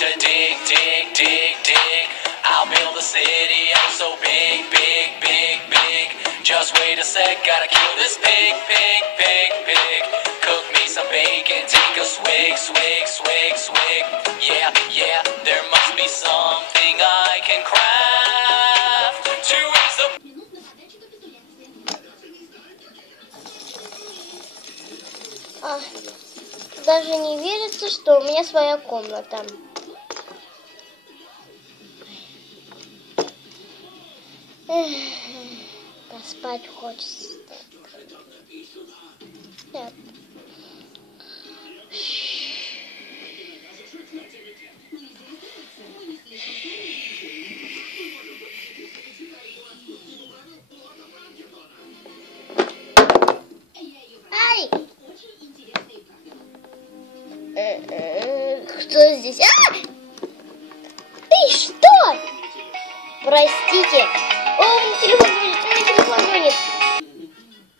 to dig, dig, dig, dig. I'll build a city, oh so big, big, big, big. Just wait a sec, gotta kill this pig, pig, pig, pig. Cook me some bacon, take a swig, swig, swig, swig. Yeah, yeah, there must be something I can craft to ease the... Даже не верится, что у меня своя комната. Поспать хочется. Нет. Ай! Кто здесь? Ты что? Простите. О, мне телефон звонит.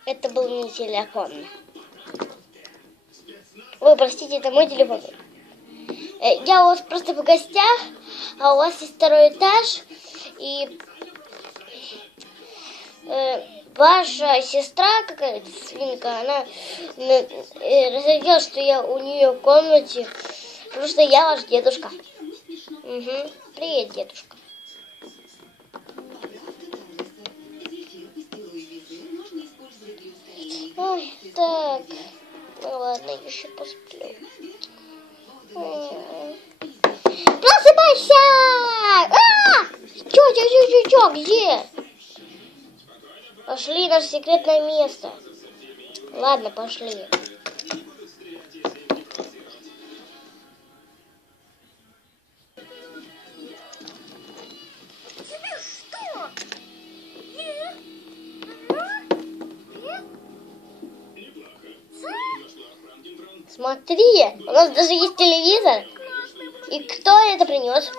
Это был не телефон. Ой, простите, это мой телефон. Я у вас просто в гостях, а у вас есть второй этаж. И ваша сестра, какая-то свинка, она разглядела, что я у нее в комнате, потому что я ваш дедушка. Угу. Привет, дедушка. Ой, так. Ну ладно, еще посплю. Просыпайся! Чё, где? Пошли в наше секретное место. Ладно, пошли. Смотри, у нас даже есть телевизор. И кто это принес?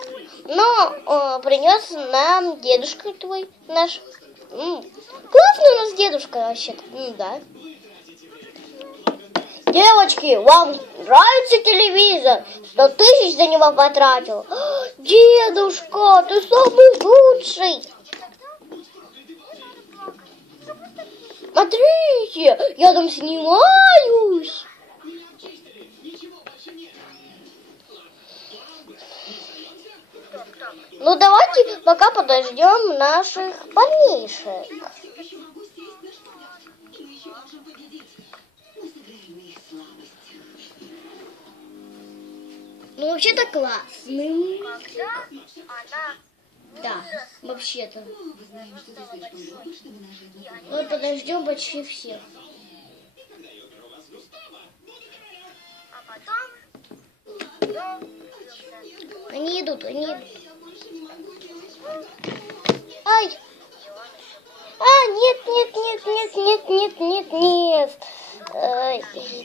Ну, принес нам дедушка твой, наш. Классный у нас дедушка вообще-то. Да. Девочки, вам нравится телевизор? 100 000 за него потратил. Дедушка, ты самый лучший. Смотрите, я там снимаюсь. Ну, давайте пока подождем наших парнишек. Ну, вообще-то классный. Да, вообще-то. Мы подождем почти всех. Они идут, они идут. Ай! Нет.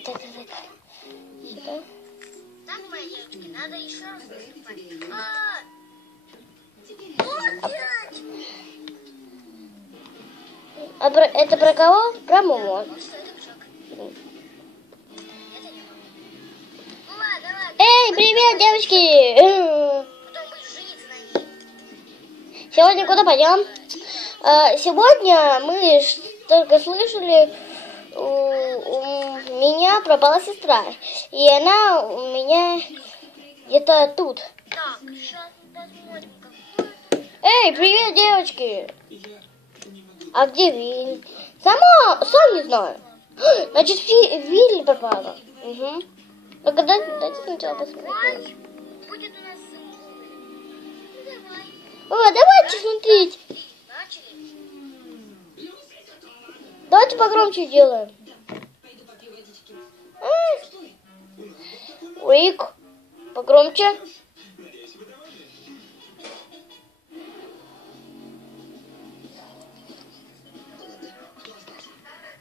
Так. Сюда. Так, мои девочки, надо еще раз выступать. Это про кого? Про Момо. Эй, привет, девочки! Сегодня куда пойдем? Сегодня мы только слышали, у меня пропала сестра. И она у меня где-то тут. Так, сейчас посмотрим, Эй, привет, девочки! А где Виль? Сам не знаю. Значит, Виль пропала. Угу. Только дайте сначала посмотреть. будет у нас сыгры. Давайте смотреть. Начали. Давайте погромче сделаем. Рик, погромче.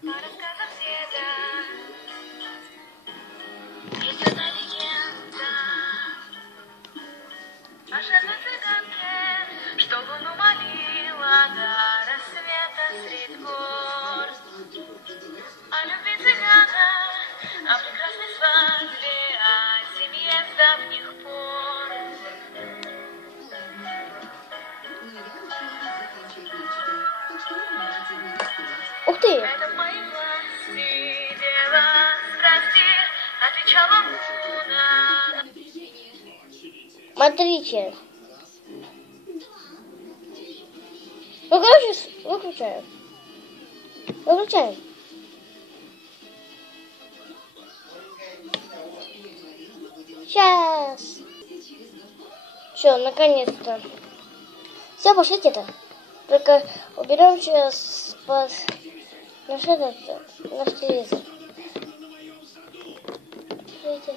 По рассказам деда есть одна легенда о жадной цыганке, что луну молила до рассвета средь гор. О любви цыгана, о прекрасной свадьбе, о семье с давних пор. Ух ты! Это в моей власти, дева страсти, отвечала луна. Смотрите. Ну, короче, выключаем. Выключаем. Сейчас. Все, наконец-то. Все, пошлите-то. Только уберем сейчас под наш телевизор. Пошлите.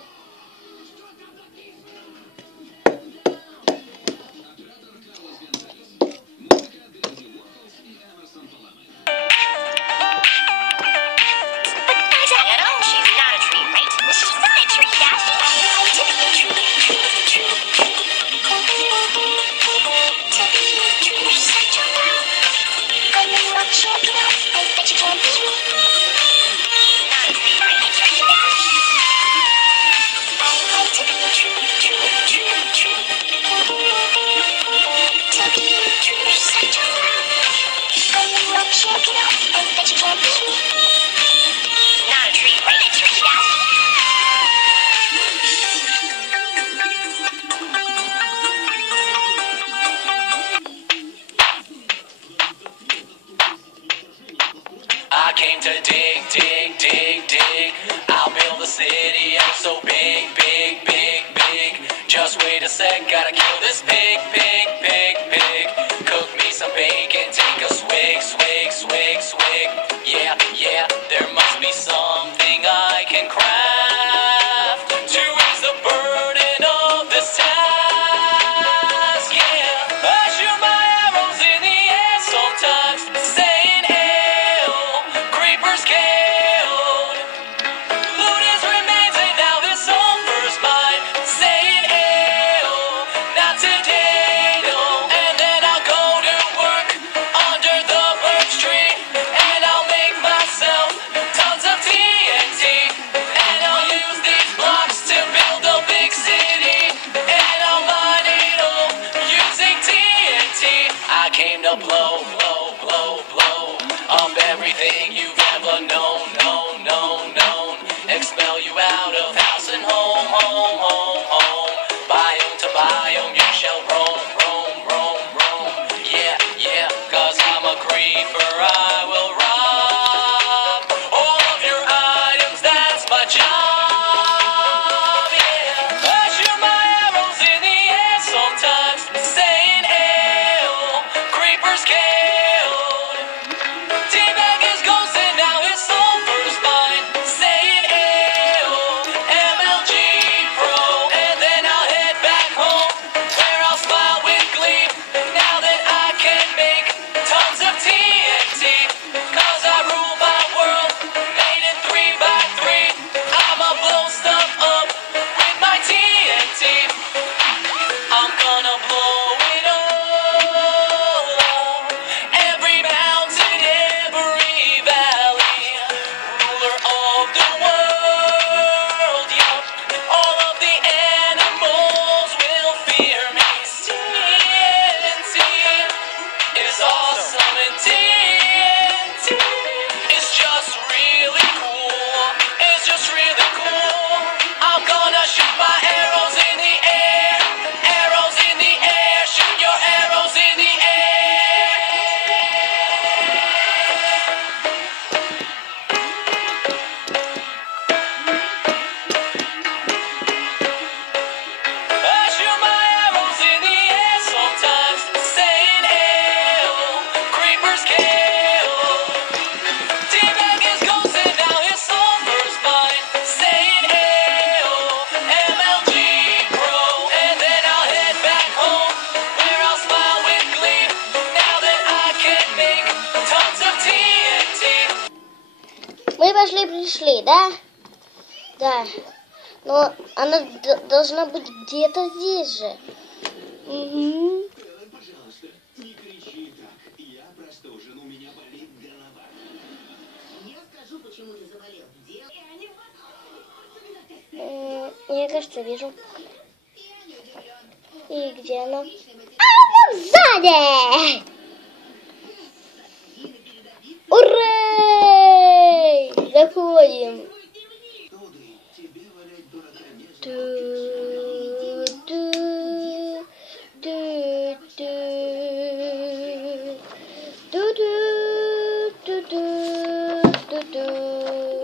I came to dig, dig, dig, dig. I'll build a city up so big, big, big, big. Just wait a sec, gotta kill this pig, pig, pig, pig. Cook me some bacon, take a swig, swig, swig, swig. Yeah, yeah, there must be something I can craft to ease the burden of this task. Yeah, I shoot my arrows in the air sometimes, saying hail, creepers killed. Loot his remains and now his soul first mine, saying hail, not today, no. And then I'll go to work under the birch tree, and I'll make myself tons of TNT, and I'll use these blocks to build a big city, and I'll mine it all using TNT. I came to blow, blow, blow, blow up everything you've ever known, known, known, known. Expel you out of house and home, home, home, home. Biome to biome you shall roam, roam, roam, roam. Yeah, yeah, 'cause I'm a creeper, I will rob all of your items, that's my job. Yeah, I shoot my arrows in the air sometimes, saying hail, creepers killed. T-Bag is ghost and now his soul first mine, saying hail, MLG Pro. And then I'll head back home, where I'll smile with glee, now that I can make tons of TNT. 'Cause I rule my world, made it 3 by 3. I'ma blow stuff up with my TNT. I'm gonna blow it all up. Every mountain, every valley. Ruler of the world, yup. All of the animals will fear me. TNT is awesome, and TNT is just really cool. It's just really cool. I'm gonna shoot my arrows in the air. Arrows in the air. Shoot your arrows in the air. I shoot my arrows in the air sometimes, saying hail, creepers killed. T-Bag is ghost and now his soul first mine, saying hail, MLG Pro. And then I'll head back home, where I'll smile with glee, now that I can make tons of TNT. Мы пришли, да? Да. Но она должна быть где-то здесь же. Угу. Не кричи так. Я простужен, у меня болит голова. Я скажу, почему ты заболел. Я, кажется, вижу. И где она? А, она сзади! Ура! Ду-ду-ду-ду-ду-ду-ду.